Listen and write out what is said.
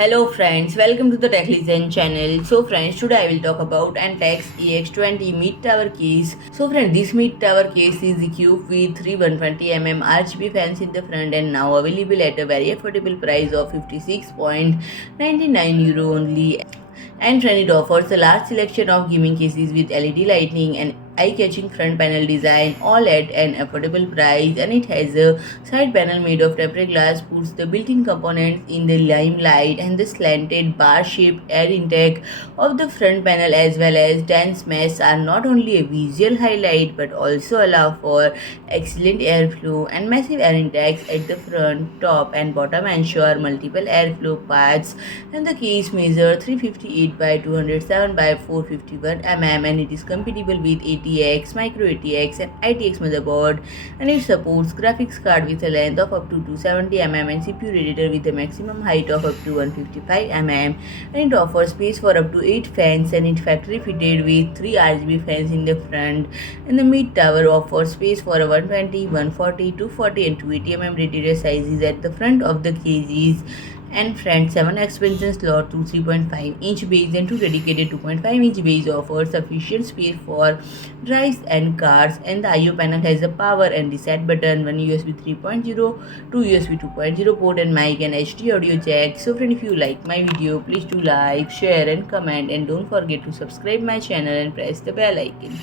Hello friends, welcome to the Tech Listen channel. So friends, today I will talk about Antec AX20 mid-tower case. So friends, this mid-tower case is equipped with three 120mm RGB fans in the front and now available at a very affordable price of 56.99 euro only. And friend, it offers a large selection of gaming cases with LED lighting and eye-catching front panel design, all at an affordable price. And it has a side panel made of tempered glass, puts the built-in components in the limelight, and the slanted bar-shaped air intake of the front panel as well as dense mesh are not only a visual highlight but also allow for excellent airflow, and massive air intakes at the front, top and bottom ensure multiple airflow paths. And the case measures 358 by 207 by 451 mm, and it is compatible with ATX, micro-ATX and ITX motherboard, and it supports graphics card with a length of up to 270 mm and CPU radiator with a maximum height of up to 155 mm, and it offers space for up to 8 fans, and it factory fitted with 3 RGB fans in the front. And the mid tower offers space for a 120, 140, 240 and 280 mm radiator sizes at the front of the cases, and front 7 expansion slot to 3.5-inch base and 2 dedicated 2.5-inch base offer sufficient space for drives and cars. And the IO panel has a power and reset button, one USB 3.0, 2 USB 2.0 port and mic and HD audio jack. So friend, if you like my video, please do like, share and comment, and don't forget to subscribe my channel and press the bell icon.